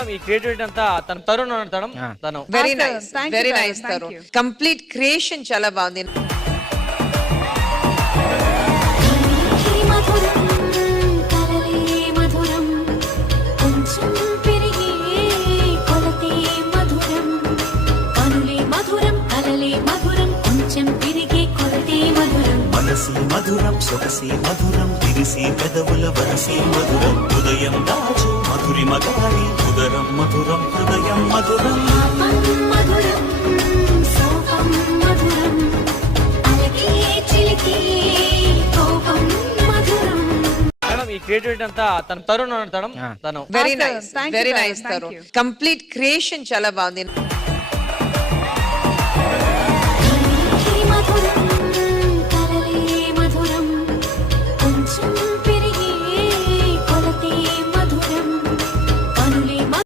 Madam ఈ creativity అంతా తరుణ్ అంటాడు తను very nice Tarun. Complete creation చాలా బాగుంది. మనసి మధురం సొగసి మధురం తిరిసి పెదవుల వరసి మధురం హృదయం దాచు మధురి మగాని ఉదరం మధురం హృదయం మధురం మధురం సోహం మధురం అలకే చిలికే కోపం మధురం. మేడం ఈ క్రియేటివిటీ అంతా తరుణ్ అంటాడు తను very nice Tarun. Complete creation చాలా బాగుంది.